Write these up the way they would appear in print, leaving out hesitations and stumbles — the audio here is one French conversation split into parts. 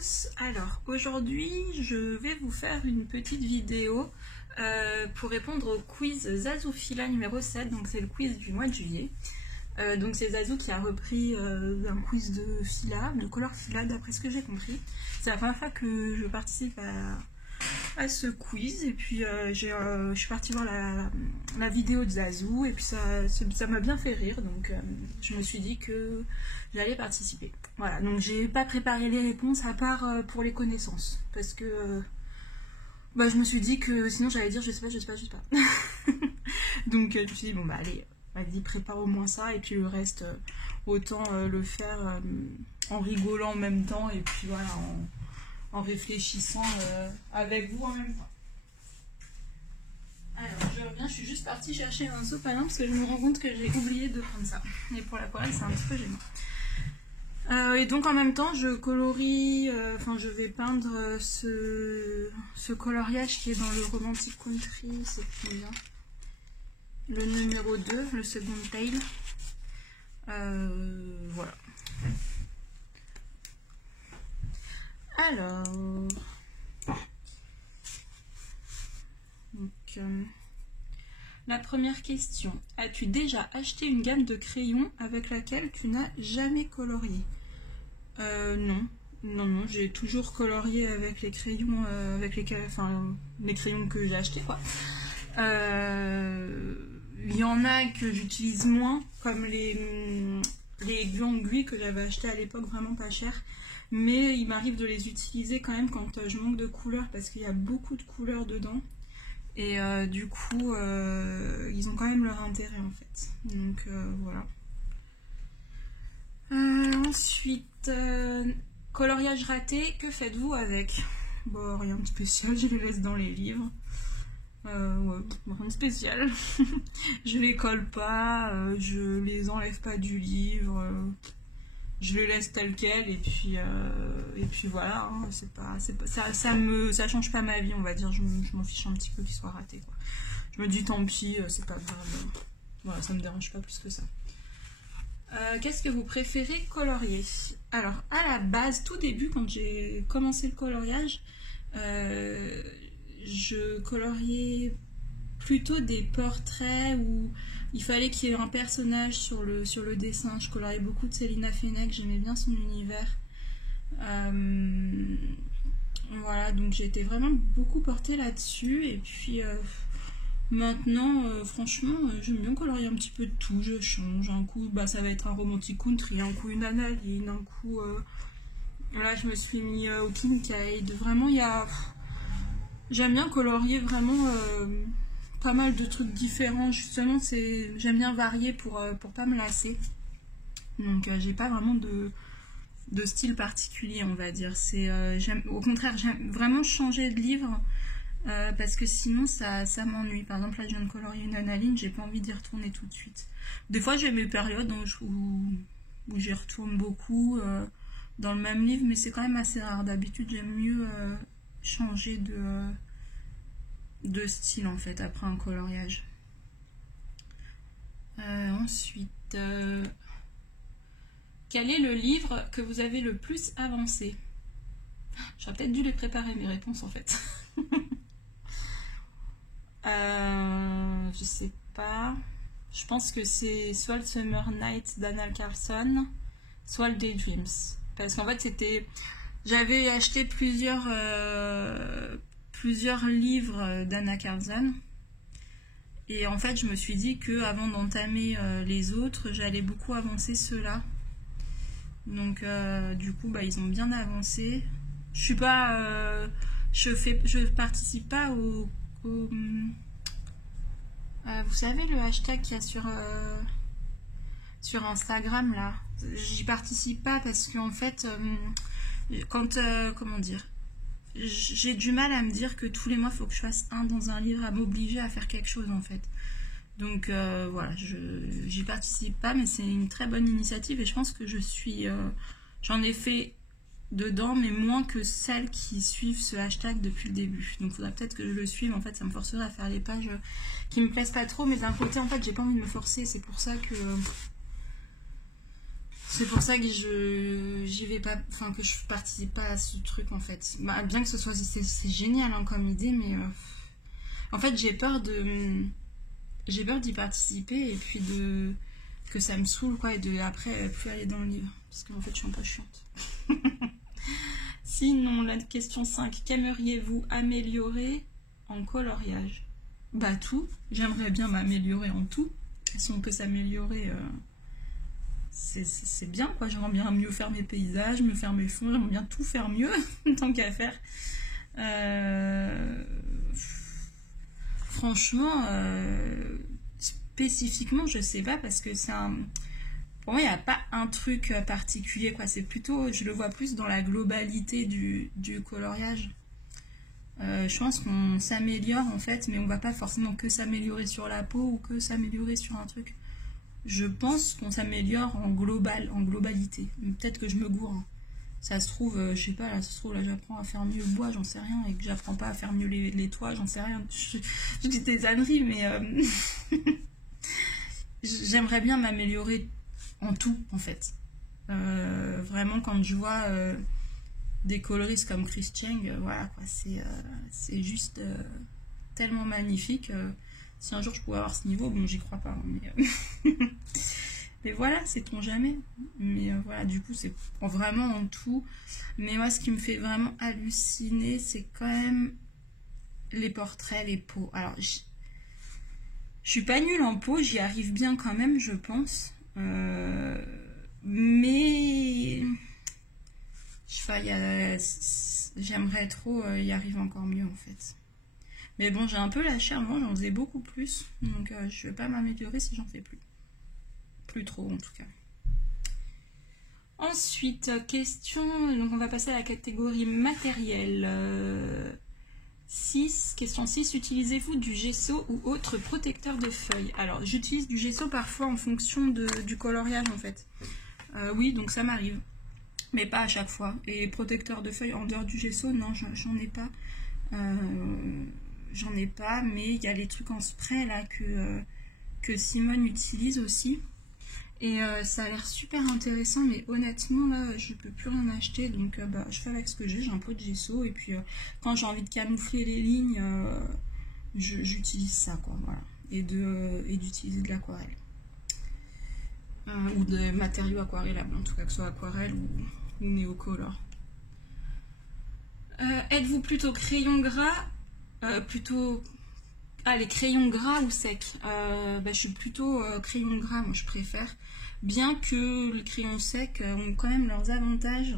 tous, alors aujourd'hui je vais vous faire une petite vidéo pour répondre au quiz Zazoufila numéro 7, donc c'est le quiz du mois de juillet. Donc c'est Zazou qui a repris un quiz de fila, de couleur fila d'après ce que j'ai compris. C'est la première fois que je participe à ce quiz et puis je suis partie voir la vidéo de Zazou et puis ça m'a bien fait rire, donc je me suis dit que j'allais participer. Voilà, donc j'ai pas préparé les réponses à part pour les connaissances parce que je me suis dit que sinon j'allais dire je sais pas. Donc je me suis dit bon bah allez, vas-y, prépare au moins ça et puis le reste autant le faire en rigolant en même temps et puis voilà en réfléchissant avec vous en même temps. Alors je reviens, je suis juste partie chercher un sopalin parce que je me rends compte que j'ai oublié de prendre ça. Et pour l'aquarelle c'est un petit peu gênant. Et donc en même temps je colorie, je vais peindre ce coloriage qui est dans le Romantic Country, c'est combien ? Le numéro 2, le second tail. Voilà. Alors, donc, la première question. As-tu déjà acheté une gamme de crayons avec laquelle tu n'as jamais colorié? Non. Non, j'ai toujours colorié avec les crayons avec lesquels, les crayons que j'ai achetés, quoi. Il y en a que j'utilise moins, comme les aiguilles que j'avais acheté à l'époque vraiment pas cher. Mais il m'arrive de les utiliser quand même quand je manque de couleurs parce qu'il y a beaucoup de couleurs dedans. Et du coup, ils ont quand même leur intérêt en fait. Donc voilà. Ensuite, coloriage raté, que faites-vous avec? Bon, rien de spécial, je les laisse dans les livres. Ouais, rien de spécial. Je les colle pas, je les enlève pas du livre. Je les laisse telles quelles et puis voilà, hein, ça change pas ma vie, on va dire, je m'en fiche un petit peu qu'ils soient ratés, quoi. Je me dis tant pis, c'est pas grave, voilà, ça me dérange pas plus que ça. Qu'est-ce que vous préférez colorier? Alors à la base, tout début, quand j'ai commencé le coloriage, je coloriais plutôt des portraits où il fallait qu'il y ait un personnage sur le dessin. Je coloriais beaucoup de Célina Fenech, j'aimais bien son univers. Voilà, donc j'ai été vraiment beaucoup portée là-dessus. Et puis maintenant, franchement, j'aime bien colorier un petit peu de tout. Je change. Un coup, ça va être un Romantic Country, un coup une Analine, un coup... Là, je me suis mis au Kincaid. Vraiment, il y a... J'aime bien colorier vraiment... pas mal de trucs différents, justement, j'aime bien varier pour pas me lasser. Donc j'ai pas vraiment de style particulier, on va dire. Au contraire, j'aime vraiment changer de livre parce que sinon ça m'ennuie. Par exemple, là je viens de colorier une Analine, j'ai pas envie d'y retourner tout de suite. Des fois j'ai mes périodes où j'y retourne beaucoup dans le même livre, mais c'est quand même assez rare. D'habitude j'aime mieux changer de style en fait après un coloriage. Ensuite, quel est le livre que vous avez le plus avancé? J'aurais peut-être dû les préparer mes réponses en fait. Je sais pas. Je pense que c'est soit le Summer Night d'Anna Carlson, soit le Daydreams. Parce qu'en fait j'avais acheté plusieurs livres d'Anna Carlson et en fait je me suis dit que avant d'entamer les autres j'allais beaucoup avancer ceux-là, donc du coup ils ont bien avancé. Je suis pas je participe pas au vous savez le hashtag qu'il y a sur Instagram là, j'y participe pas parce qu'en fait quand comment dire, j'ai du mal à me dire que tous les mois il faut que je fasse un dans un livre, à m'obliger à faire quelque chose en fait. Donc voilà, j'y participe pas, mais c'est une très bonne initiative et je pense que j'en ai fait dedans, mais moins que celles qui suivent ce hashtag depuis le début. Donc il faudra peut-être que je le suive, en fait ça me forcerait à faire les pages qui me plaisent pas trop, mais d'un côté en fait j'ai pas envie de me forcer, c'est pour ça que C'est pour ça que j'y vais pas, enfin que je participe pas à ce truc en fait. Bah, bien que ce soit, c'est génial hein, comme idée, mais en fait j'ai peur d'y participer et puis que ça me saoule quoi et de après plus aller dans le livre parce qu'en fait je suis un peu chiante. Sinon la question 5, qu'aimeriez-vous améliorer en coloriage? Bah tout, j'aimerais bien m'améliorer en tout. Si on peut s'améliorer, c'est bien quoi. J'aimerais bien mieux faire mes paysages, mieux faire mes fonds, j'aimerais bien tout faire mieux tant qu'à faire. Franchement, spécifiquement, je sais pas parce que pour moi, il n'y a pas un truc particulier quoi. C'est plutôt, je le vois plus dans la globalité du coloriage. Je pense qu'on s'améliore en fait, mais on va pas forcément que s'améliorer sur la peau ou que s'améliorer sur un truc. Je pense qu'on s'améliore en globalité. Peut-être que je me gourre. Hein. Ça se trouve, je sais pas, là, ça se trouve, là j'apprends à faire mieux le bois, j'en sais rien, et que j'apprends pas à faire mieux les toits, j'en sais rien. Je dis des âneries, mais j'aimerais bien m'améliorer en tout en fait. Vraiment, quand je vois des coloristes comme Chris Cheng, voilà quoi, c'est juste tellement magnifique. Si un jour je pouvais avoir ce niveau, bon j'y crois pas, hein, mais voilà, sait-on jamais. Mais voilà, du coup c'est vraiment en tout. Mais moi ce qui me fait vraiment halluciner, c'est quand même les portraits, les peaux. Alors je suis pas nulle en peau, j'y arrive bien quand même, je pense. Mais je sais pas, j'aimerais trop y arriver encore mieux en fait. Mais bon, j'ai un peu lâché avant, j'en faisais beaucoup plus. Donc je vais pas m'améliorer si j'en fais plus. Plus trop en tout cas. Ensuite, question, donc on va passer à la catégorie matériel. 6, question 6, utilisez-vous du gesso ou autre protecteur de feuilles? Alors j'utilise du gesso parfois en fonction du coloriage en fait. Oui, donc ça m'arrive. Mais pas à chaque fois. Et protecteur de feuilles en dehors du gesso, non, j'en ai pas. J'en ai pas, mais il y a les trucs en spray là que Simone utilise aussi. Et ça a l'air super intéressant, mais honnêtement là je peux plus rien acheter, donc bah, je fais avec ce que j'ai un pot de gesso et puis quand j'ai envie de camoufler les lignes, j'utilise ça quoi, voilà. Et d'utiliser de l'aquarelle. Ou des matériaux aquarellables, en tout cas que ce soit aquarelle ou néocolor. Êtes-vous plutôt crayon gras, les crayons gras ou secs? Bah, je suis plutôt crayon gras, moi je préfère. Bien que les crayons secs ont quand même leurs avantages.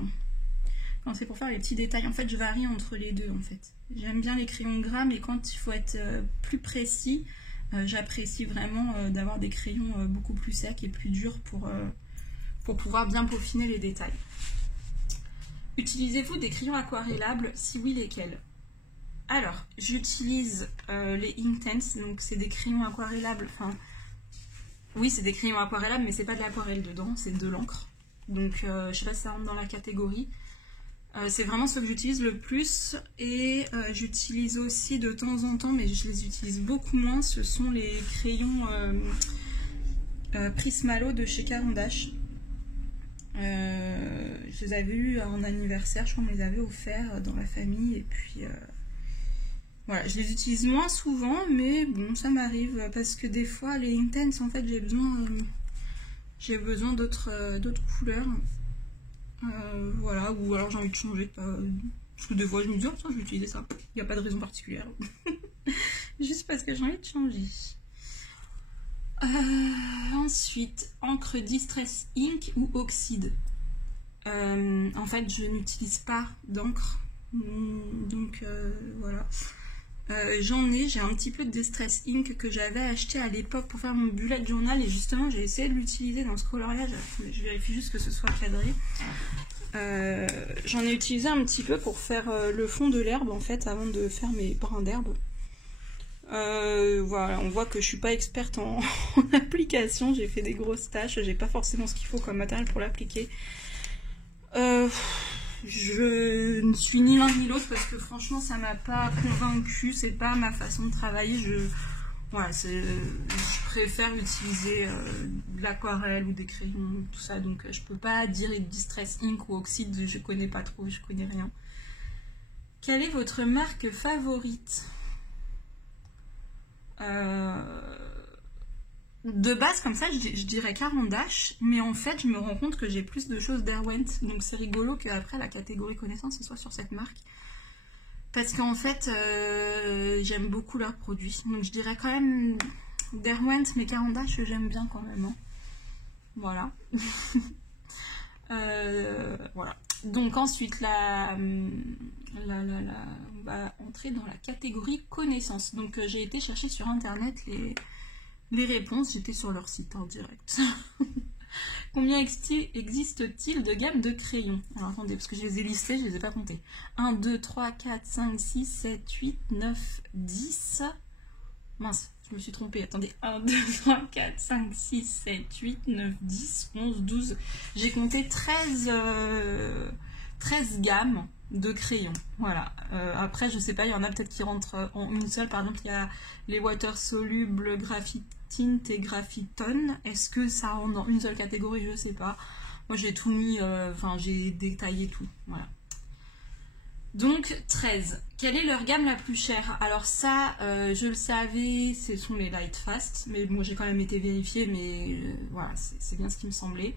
Quand c'est pour faire les petits détails, en fait je varie entre les deux en fait. J'aime bien les crayons gras, mais quand il faut être plus précis, j'apprécie vraiment d'avoir des crayons beaucoup plus secs et plus durs pour pouvoir bien peaufiner les détails. Utilisez-vous des crayons aquarellables? Si oui, lesquels? Alors, j'utilise les Inktense, donc c'est des crayons aquarellables, enfin, oui c'est des crayons aquarellables, mais c'est pas de l'aquarelle dedans, c'est de l'encre. Donc je sais pas si ça rentre dans la catégorie. C'est vraiment ce que j'utilise le plus, et j'utilise aussi de temps en temps, mais je les utilise beaucoup moins, ce sont les crayons Prismalo de chez Caran d'Ache. Je les avais eu en anniversaire, je crois qu'on me les avait offerts dans la famille, et puis voilà, je les utilise moins souvent, mais bon, ça m'arrive, parce que des fois, les Inktense, en fait, j'ai besoin d'autres couleurs. Voilà, ou alors j'ai envie de changer, parce que des fois, je me dis, oh, tiens, je vais utiliser ça. Il n'y a pas de raison particulière. Juste parce que j'ai envie de changer. Ensuite, encre Distress Ink ou oxyde? En fait, je n'utilise pas d'encre, donc voilà. J'ai un petit peu de Distress Ink que j'avais acheté à l'époque pour faire mon bullet journal, et justement j'ai essayé de l'utiliser dans ce coloriage. Je vérifie juste que ce soit cadré. J'en ai utilisé un petit peu pour faire le fond de l'herbe en fait, avant de faire mes brins d'herbe. Voilà, on voit que je suis pas experte en application, j'ai fait des grosses tâches, j'ai pas forcément ce qu'il faut comme matériel pour l'appliquer. Je ne suis ni l'un ni l'autre parce que franchement ça m'a pas convaincue, c'est pas ma façon de travailler. Voilà, je préfère utiliser de l'aquarelle ou des crayons, tout ça. Donc je peux pas dire Distress Ink ou Oxide, je connais pas trop, je connais rien. Quelle est votre marque favorite? De base, comme ça, je dirais Caran d'Ache, mais en fait, je me rends compte que j'ai plus de choses Derwent, donc c'est rigolo qu'après la catégorie connaissance ce soit sur cette marque. Parce qu'en fait, j'aime beaucoup leurs produits. Donc je dirais quand même Derwent, mais Caran d'Ache, j'aime bien quand même. Hein. Voilà. Voilà. Donc ensuite, on va entrer dans la catégorie connaissance. Donc j'ai été chercher sur internet les réponses, j'étais sur leur site en direct. Combien existe-t-il de gammes de crayons? Alors attendez, parce que je les ai listés, je les ai pas comptés. 1, 2, 3, 4, 5, 6, 7, 8, 9, 10. Mince, je me suis trompée. Attendez, 1, 2, 3, 4, 5, 6, 7, 8, 9, 10, 11, 12. J'ai compté 13 gammes de crayons. Voilà. Après, je sais pas, il y en a peut-être qui rentrent en une seule. Par exemple, il y a les water solubles, graphite tint et graphitone. Est-ce que ça rentre dans une seule catégorie? Je sais pas. Moi, j'ai tout mis, enfin, j'ai détaillé tout. Voilà. Donc, 13. Quelle est leur gamme la plus chère? Alors ça, je le savais, ce sont les Light Fast. Mais bon, j'ai quand même été vérifiée, mais voilà, c'est bien ce qui me semblait.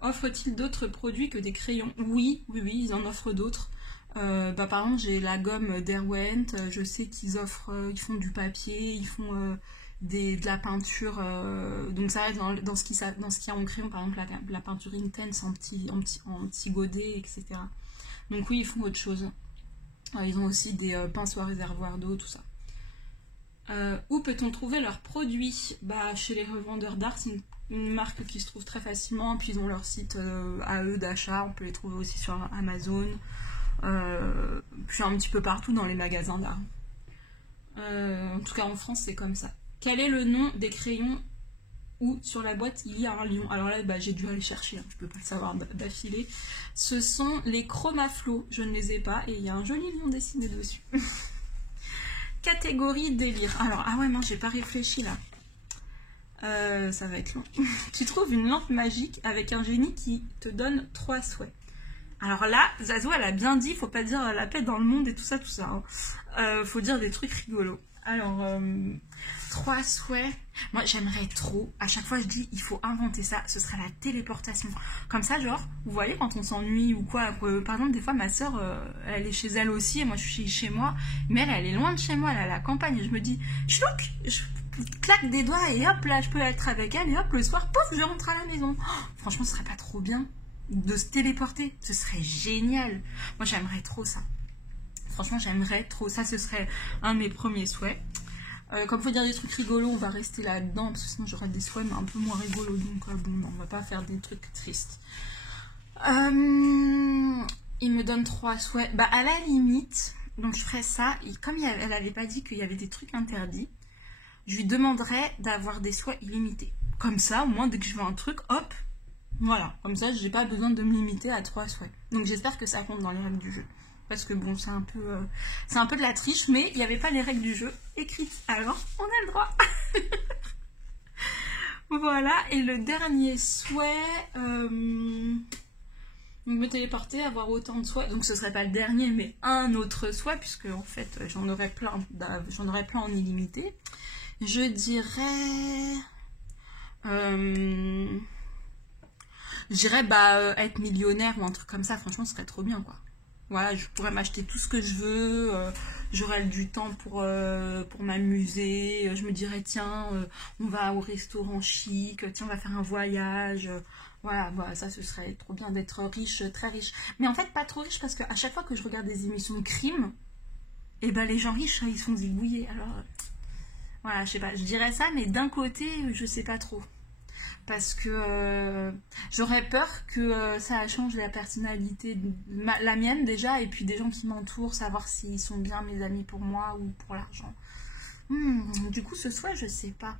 Offre-t-il d'autres produits que des crayons? Oui, ils en offrent d'autres. Par exemple, j'ai la gomme Derwent, je sais qu'ils offrent, ils font du papier, ils font de la peinture, donc ça reste dans ce qu'il y a en crayon, par exemple la peinture intense en petit godet, etc. Donc oui, ils font autre chose. Ils ont aussi des pinceaux à réservoir d'eau, tout ça. Où peut-on trouver leurs produits? Chez les revendeurs d'art, c'est une marque qui se trouve très facilement, puis ils ont leur site à eux d'achat, on peut les trouver aussi sur Amazon, puis un petit peu partout dans les magasins d'art. En tout cas en France c'est comme ça. Quel est le nom des crayons où sur la boîte il y a un lion? Alors là j'ai dû aller chercher, hein, je peux pas le savoir d'affilée. Ce sont les Chromaflow, je ne les ai pas et il y a un joli lion dessiné dessus. Catégorie délire. Alors, ah ouais, non, j'ai pas réfléchi là. Ça va être long. Tu trouves une lampe magique avec un génie qui te donne 3 souhaits. Alors là, Zazo, elle a bien dit, faut pas dire la paix dans le monde et tout ça, hein. Faut dire des trucs rigolos. Alors, 3 souhaits. Moi, j'aimerais trop. À chaque fois, je dis, il faut inventer ça. Ce serait la téléportation. Comme ça, genre, vous voyez, quand on s'ennuie ou quoi. Par exemple, des fois, ma soeur, elle est chez elle aussi, et moi, je suis chez moi. Mais elle est loin de chez moi, elle est à la campagne. Et je me dis, chlouc, je claque des doigts et hop, là, je peux être avec elle. Et hop, le soir, pouf, je rentre à la maison. Oh, franchement, ce serait pas trop bien de se téléporter. Ce serait génial. Moi, j'aimerais trop ça. Franchement, j'aimerais trop. Ça, ce serait un de mes premiers souhaits. Comme il faut dire des trucs rigolos, on va rester là-dedans, parce que sinon j'aurai des souhaits, mais un peu moins rigolos. Donc, bon, non, on va pas faire des trucs tristes. Il me donne 3 souhaits. À la limite, donc je ferais ça. Et comme elle n'avait pas dit qu'il y avait des trucs interdits, je lui demanderais d'avoir des souhaits illimités. Comme ça, au moins, dès que je veux un truc, hop, voilà. Comme ça, j'ai pas besoin de me limiter à 3 souhaits. Donc, j'espère que ça compte dans les règles du jeu. Parce que bon, c'est un peu de la triche, mais il n'y avait pas les règles du jeu écrites. Alors, on a le droit. Voilà, et le dernier souhait, me téléporter, avoir autant de souhaits. Donc ce serait pas le dernier, mais un autre souhait, puisque en fait, j'en aurais plein en illimité. Je dirais... être millionnaire ou un truc comme ça, franchement, ce serait trop bien, quoi. Voilà, je pourrais m'acheter tout ce que je veux, j'aurais du temps pour m'amuser, je me dirais tiens, on va au restaurant chic, tiens, on va faire un voyage, voilà, ça ce serait trop bien d'être riche, très riche. Mais en fait, pas trop riche parce qu'à chaque fois que je regarde des émissions de crime, les gens riches, ils sont zigouillés, alors voilà, je sais pas, je dirais ça, mais d'un côté, je sais pas trop. Parce que j'aurais peur que ça change la personnalité, la mienne déjà, et puis des gens qui m'entourent, savoir s'ils sont bien mes amis pour moi ou pour l'argent. Du coup, ce soir, je sais pas.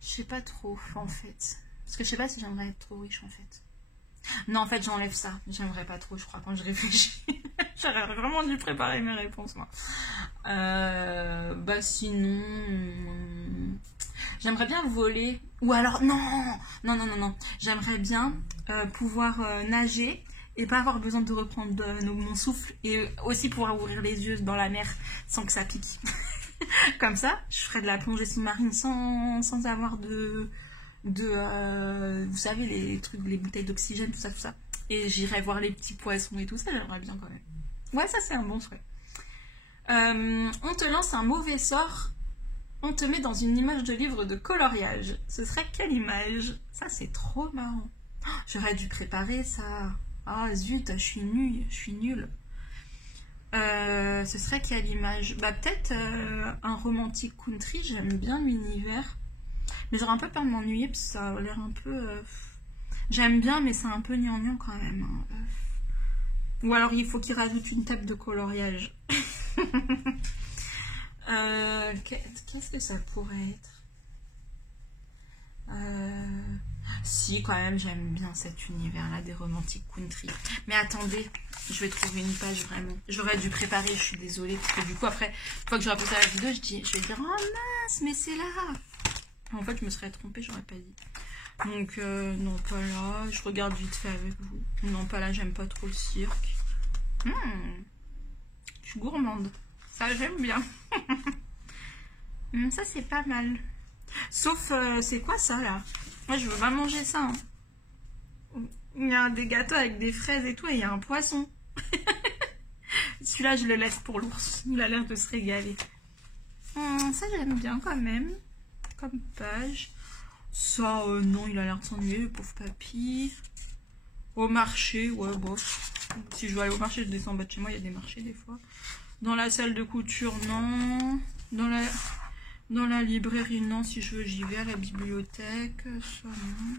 Je sais pas trop, en fait. Parce que je sais pas si j'aimerais être trop riche, en fait. Non, en fait, j'enlève ça. J'aimerais pas trop, je crois, quand je réfléchis. J'aurais vraiment dû préparer mes réponses, moi. Bah sinon... J'aimerais bien voler. Ou alors, non. J'aimerais bien pouvoir nager et pas avoir besoin de reprendre mon souffle. Et aussi pouvoir ouvrir les yeux dans la mer sans que ça pique. Comme ça, je ferais de la plongée sous-marine sans avoir vous savez, les trucs, les bouteilles d'oxygène, tout ça. Et j'irais voir les petits poissons et tout ça, j'aimerais bien quand même. Ouais, ça c'est un bon souhait. On te lance un mauvais sort, on te met dans une image de livre de coloriage. Ce serait quelle image? Ça c'est trop marrant. Oh, j'aurais dû préparer ça. Ah zut, je suis nulle. Ce serait quelle image? Bah peut-être un romantique country, j'aime bien l'univers. Mais j'aurais un peu peur de m'ennuyer parce que ça a l'air un peu... J'aime bien mais c'est un peu gnangnan quand même. Hein. Ou alors il faut qu'il rajoute une table de coloriage. Qu'est-ce que ça pourrait être? Si, quand même, j'aime bien cet univers-là des romantiques country. Mais attendez, je vais trouver une page vraiment. J'aurais dû préparer, je suis désolée. Parce que du coup, après, une fois que j'aurai posté la vidéo, je vais dire oh mince, mais c'est là. En fait, je me serais trompée, j'aurais pas dit. Donc, non, pas là. Je regarde vite fait avec vous. Non, pas là, j'aime pas trop le cirque. Je suis gourmande. Ça, j'aime bien. Ça, c'est pas mal. Sauf, c'est quoi ça, là? Moi, je veux pas manger ça. Hein. Il y a des gâteaux avec des fraises et tout, et il y a un poisson. Celui-là, je le laisse pour l'ours. Il a l'air de se régaler. Ça, j'aime bien quand même. Comme page. Ça, non, il a l'air de s'ennuyer, le pauvre papy. Au marché, ouais, bof. Si je veux aller au marché, je descends en bas de chez moi, il y a des marchés des fois. Dans la salle de couture, non. Dans la librairie, non. Si je veux, j'y vais. À la bibliothèque, ça, non.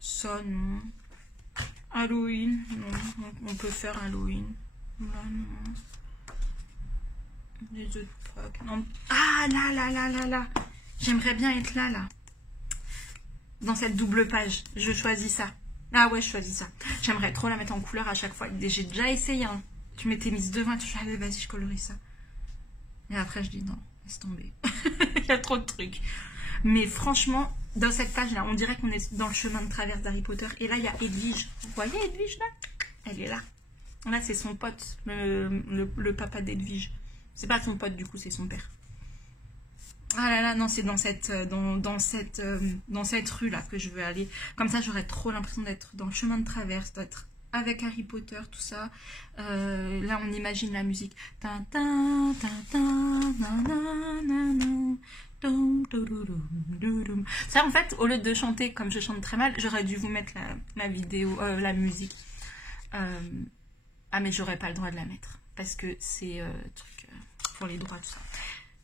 Ça, non. Halloween, non. On peut faire Halloween. Là, non. Les œufs de Pâques, non. Ah, là. J'aimerais bien être là. Dans cette double page. Je choisis ça. Ah ouais, je choisis ça. J'aimerais trop la mettre en couleur à chaque fois. J'ai déjà essayé, hein. Tu m'étais mise devant et tu dis, allez, vas-y, je colorie ça. Et après, je dis non, laisse tomber. Il y a trop de trucs. Mais franchement, dans cette page-là, on dirait qu'on est dans le chemin de traverse d'Harry Potter. Et là, il y a Edwige. Vous voyez Edwige, là? Elle est là. Là, c'est son pote, le papa d'Edwige. C'est pas son pote, du coup, c'est son père. Ah là là, non, c'est dans cette rue-là que je veux aller. Comme ça, j'aurais trop l'impression d'être dans le chemin de traverse, d'être avec Harry Potter, tout ça. Là, on imagine la musique. Ça, en fait, au lieu de chanter comme je chante très mal, j'aurais dû vous mettre la vidéo, la musique. Ah, mais j'aurais pas le droit de la mettre. Parce que c'est truc pour les droits, tout ça.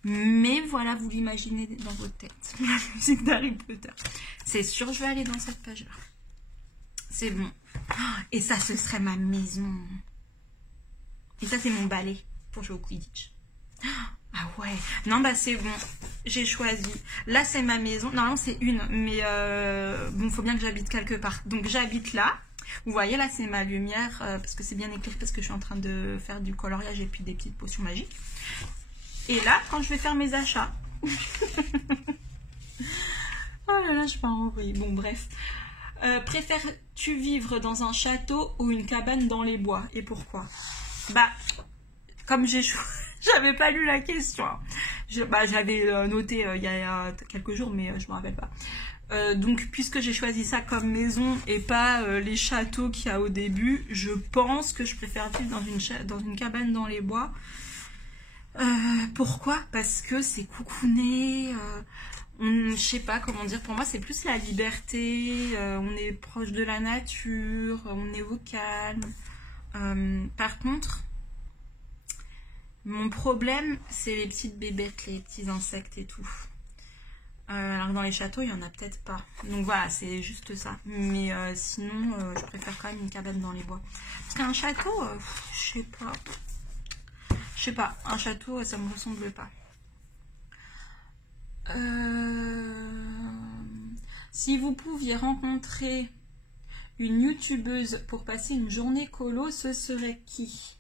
Mais voilà, vous l'imaginez dans votre tête. La musique d'Harry Potter. C'est sûr, je vais aller dans cette page-là. C'est bon. Et ça, ce serait ma maison. Et ça, c'est mon balai pour jouer au Quidditch. Ah ouais. Non, bah c'est bon. J'ai choisi. Là, c'est ma maison. Normalement, c'est une. Mais bon, faut bien que j'habite quelque part. Donc, j'habite là. Vous voyez, là, c'est ma lumière. Parce que c'est bien éclairé. Parce que je suis en train de faire du coloriage et puis des petites potions magiques. Et là, quand je vais faire mes achats. Oh là là, je pars en vrille. Bon, bref. Préfères-tu vivre dans un château ou une cabane dans les bois? Et pourquoi? Bah, comme j'avais pas lu la question. J'avais noté il y a quelques jours, mais je me rappelle pas. Donc, puisque j'ai choisi ça comme maison et pas les châteaux qu'il y a au début, je pense que je préfère vivre dans une cabane dans les bois. Pourquoi? Parce que c'est coucouné, je sais pas comment dire, pour moi c'est plus la liberté, on est proche de la nature, on est au calme. Par contre, mon problème c'est les petites bébêtes, les petits insectes et tout. Alors dans les châteaux il y en a peut-être pas, donc voilà, c'est juste ça. Mais sinon je préfère quand même une cabane dans les bois. Parce qu'un château, je sais pas, un château, ça me ressemble pas. Si vous pouviez rencontrer une youtubeuse pour passer une journée colo, ce serait qui?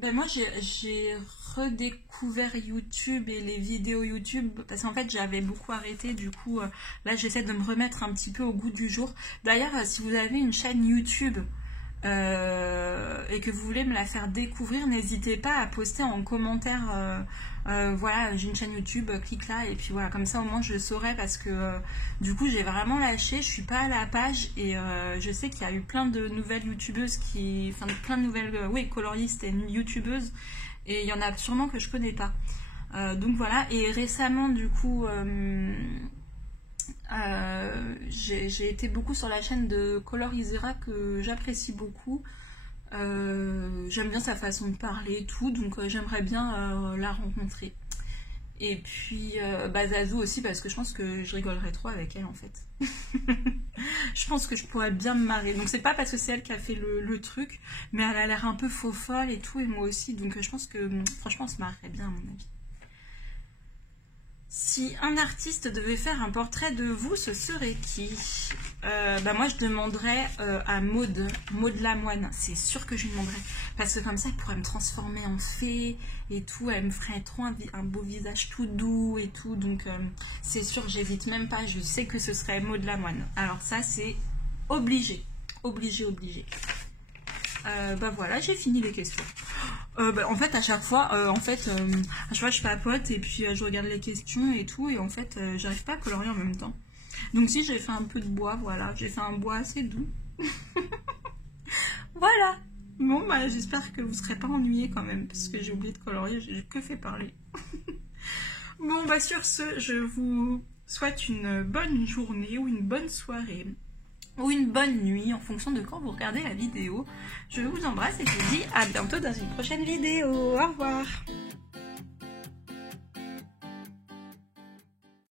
Ben moi j'ai redécouvert YouTube et les vidéos YouTube parce qu'en fait j'avais beaucoup arrêté, du coup là j'essaie de me remettre un petit peu au goût du jour. D'ailleurs si vous avez une chaîne YouTube et que vous voulez me la faire découvrir, n'hésitez pas à poster en commentaire voilà, j'ai une chaîne YouTube, clique là, et puis voilà, comme ça au moins je saurai, parce que du coup j'ai vraiment lâché, je suis pas à la page, et je sais qu'il y a eu plein de nouvelles youtubeuses enfin plein de nouvelles oui, coloristes et youtubeuses, et il y en a sûrement que je connais pas. Donc voilà, et récemment du coup j'ai été beaucoup sur la chaîne de Colorisera, que j'apprécie beaucoup. J'aime bien sa façon de parler et tout, donc j'aimerais bien la rencontrer. Et puis Zazou aussi, parce que je pense que je rigolerais trop avec elle en fait. Je pense que je pourrais bien me marrer. Donc c'est pas parce que c'est elle qui a fait le truc, mais elle a l'air un peu faux folle et tout, et moi aussi, donc je pense que franchement on se marrerait bien à mon avis. Si un artiste devait faire un portrait de vous, ce serait qui? Moi je demanderais à Maud Lamoine, c'est sûr que je lui demanderais, parce que comme ça elle pourrait me transformer en fée et tout, elle me ferait trop un beau visage tout doux et tout, donc c'est sûr, j'hésite même pas, je sais que ce serait Maud Lamoine. Alors ça c'est obligé, obligé. Voilà, j'ai fini les questions. En fait à chaque fois je papote et puis je regarde les questions et tout, et en fait j'arrive pas à colorier en même temps. Donc si j'ai fait un peu de bois, voilà, j'ai fait un bois assez doux. Voilà. Bon j'espère que vous serez pas ennuyés quand même, parce que j'ai oublié de colorier, j'ai que fait parler. Bon sur ce, je vous souhaite une bonne journée ou une bonne soirée ou une bonne nuit en fonction de quand vous regardez la vidéo. Je vous embrasse et je vous dis à bientôt dans une prochaine vidéo. Au revoir.